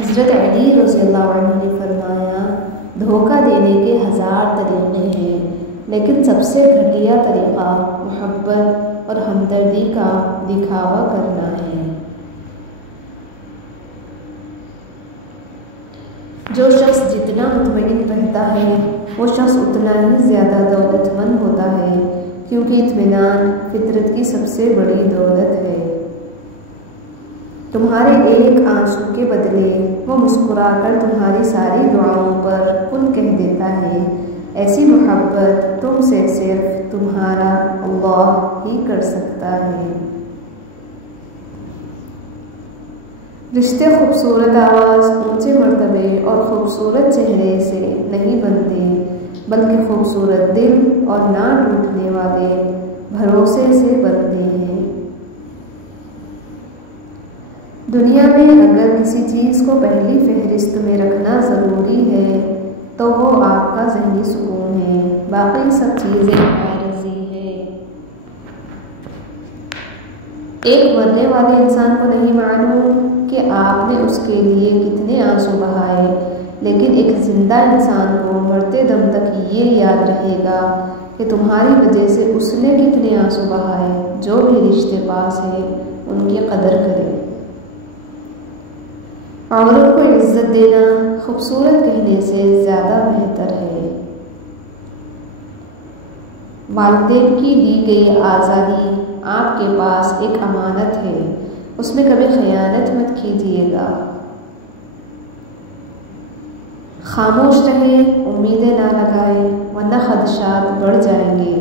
हज़रत अली रज़ियल्लाहु अन्हु ने फरमाया, धोखा देने के 1000 तरीक़े हैं, लेकिन सबसे घटिया तरीक़ा मोहब्बत और हमदर्दी का दिखावा करना है। जो शख्स जितना मुतमईन रहता है वो शख्स उतना ही ज़्यादा दौलतमंद होता है, क्योंकि इत्मीनान फितरत की सबसे बड़ी दौलत है। तुम्हारे एक आंसू के बदले वो मुस्कुराकर तुम्हारी सारी दुआओं पर कुल कह देता है। ऐसी मोहब्बत तुमसे सिर्फ तुम्हारा अल्लाह ही कर सकता है। रिश्ते खूबसूरत आवाज़, ऊंचे मर्तबे और खूबसूरत चेहरे से नहीं बनते, बल्कि खूबसूरत दिल और ना टूटने वाले भरोसे से बनते हैं। दुनिया में अगर किसी चीज़ को पहली फहरिस्त में रखना ज़रूरी है तो वो आपका ज़हनी सुकून है, बाकी सब चीज़ें आरज़ी हैं। एक मरने वाले इंसान को नहीं मालूम कि आपने उसके लिए कितने आंसू बहाए, लेकिन एक ज़िंदा इंसान को मरते दम तक ये याद रहेगा कि तुम्हारी वजह से उसने कितने आंसू बहाए। जो भी रिश्ते पास है उनकी कदर करें। औरत को इज्जत देना खूबसूरत कहने से ज़्यादा बेहतर है। वालिदैन की दी गई आज़ादी आपके पास एक अमानत है, उसमें कभी खयानत मत कीजिएगा। खामोश रहें, उम्मीदें ना लगाएं, वरना खदशात बढ़ जाएंगे।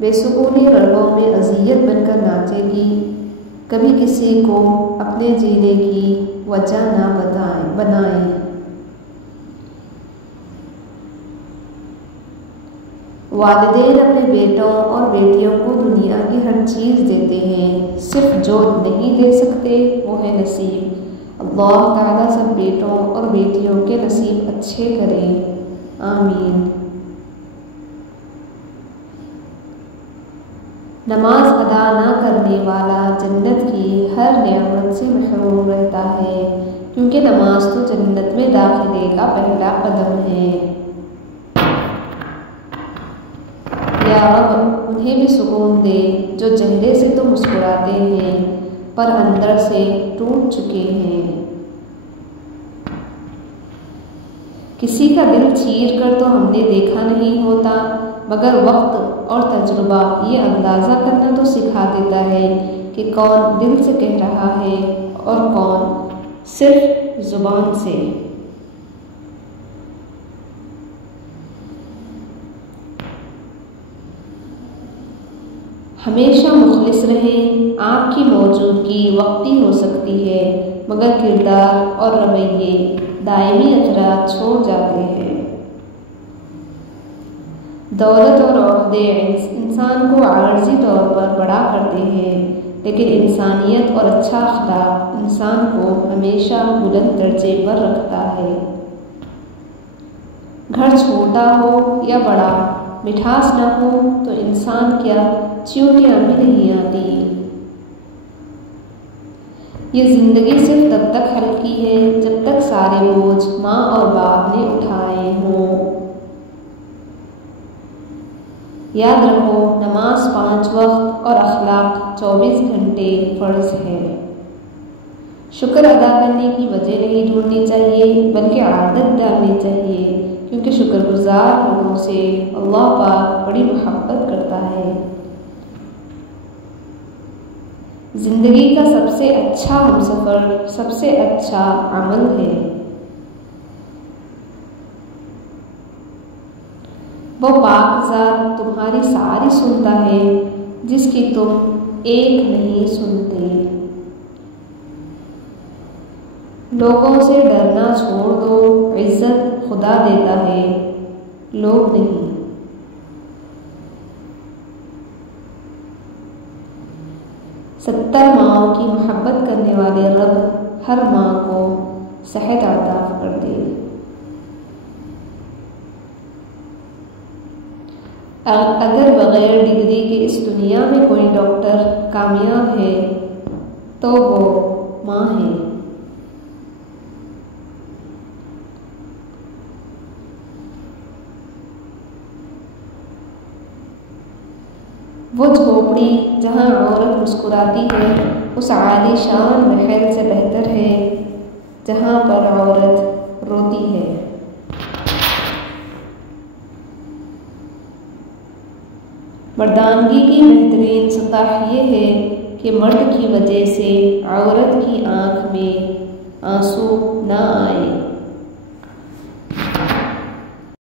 बेसुकूनी गड़बों में अज़ियत बनकर नाचेगी। कभी किसी को अपने जीने की वजह ना बनाएं। वालिदैन अपने बेटों और बेटियों को दुनिया की हर चीज़ देते हैं, सिर्फ जो नहीं दे सकते वो है नसीब। अल्लाह ताला सब बेटों और बेटियों के नसीब अच्छे करें, आमीन। नमाज अदा ना करने वाला जन्नत की हर नेमत से महरूम रहता है, क्योंकि नमाज तो जन्नत में दाखिले का पहला कदम है। या रब, उन्हें भी सुकून दे जो चेहरे से तो मुस्कुराते हैं पर अंदर से टूट चुके हैं। किसी का दिल चीर कर तो हमने देखा नहीं होता, मगर वक्त और तजुर्बा ये अंदाज़ा करना तो सिखा देता है कि कौन दिल से कह रहा है और कौन सिर्फ ज़ुबान से। हमेशा मुखलिस रहें। आपकी मौजूदगी वक्ती हो सकती है, मगर किरदार और रवैये दायमी असरात छोड़ जाते हैं। दौलत और ओहदे इंसान को आर्जी तौर पर बड़ा करते हैं, लेकिन इंसानियत और अच्छा अखलाक इंसान को हमेशा बुलंद दर्जे पर रखता है। घर छोटा हो या बड़ा, मिठास न हो तो इंसान क्या चींटियां भी नहीं आती। ये ज़िंदगी सिर्फ तब तक हल्की है जब तक सारे बोझ माँ और बाप ने उठाए हों। याद रखो, नमाज 5 वक्त और अखलाक 24 घंटे फ़र्ज है। शुक्र अदा करने की वजह नहीं ढूंढनी चाहिए, बल्कि आदत डालनी चाहिए, क्योंकि शुक्रगुजार लोगों से अल्लाह पाक बड़ी मोहब्बत करता है। ज़िंदगी का सबसे अच्छा हमसफ़र सबसे अच्छा अमल है। वो पाक ज़ात तुम्हारी सारी सुनता है, जिसकी तुम एक नहीं सुनते। लोगों से डरना छोड़ दो, इज्जत खुदा देता है, लोग नहीं। सत्तर माँओं की मोहब्बत करने वाले रब हर माँ को सेहत अता कर दे। अगर बग़ैर डिग्री के इस दुनिया में कोई डॉक्टर कामयाब है तो वो माँ है। वो झोपड़ी जहाँ औरत मुस्कुराती है उस आलीशान महल से बेहतर है जहाँ पर औरत रोती है। मर्दानगी की बेहतरीन सतह ये है कि मर्द की वजह से औरत की आँख में आंसू ना आए।